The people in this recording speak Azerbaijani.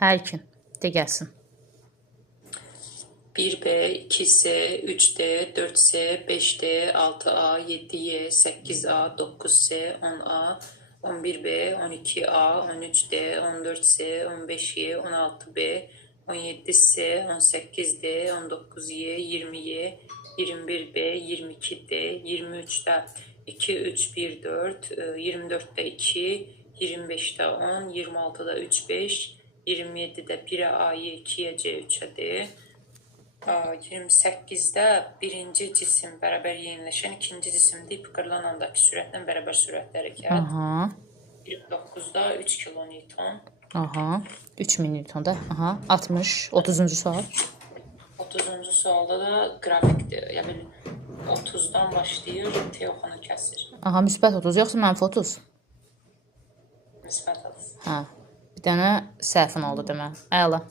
Hər gün. De gəlsin. 1B, 2C, 3D, 4C, 5D, 6A, 7Y, 8A, 9C, 10A, 11B, 12A, 13D, 14C, 15Y, 16B, 17C, 18D, 19Y, 20Y, 21B, 22D, 23'də 2, 3, 1, 4, 24'də 2, 25'də 10, 26'da 3, 5, 27'də 1'ə A'ya, 2'yə C, 3'ə D, 28'də birinci cisim bərabər yeniləşən, ikinci cisim deyib qırılanandakı sürətlə bərabər sürətli hərəkət. Aha. 29'da 3 kilonewton. Aha. 3000 newtonda. Aha. 60. 30-cu sual. 30-cu sualda da qrafikdir. Yəni 30'dan başlayır, Teoxanı kəsir. Aha, müsbət 30 yoxsa mənfi 30? Müsbət 30. Hə. Bir dənə səhvin oldu demə. Əla.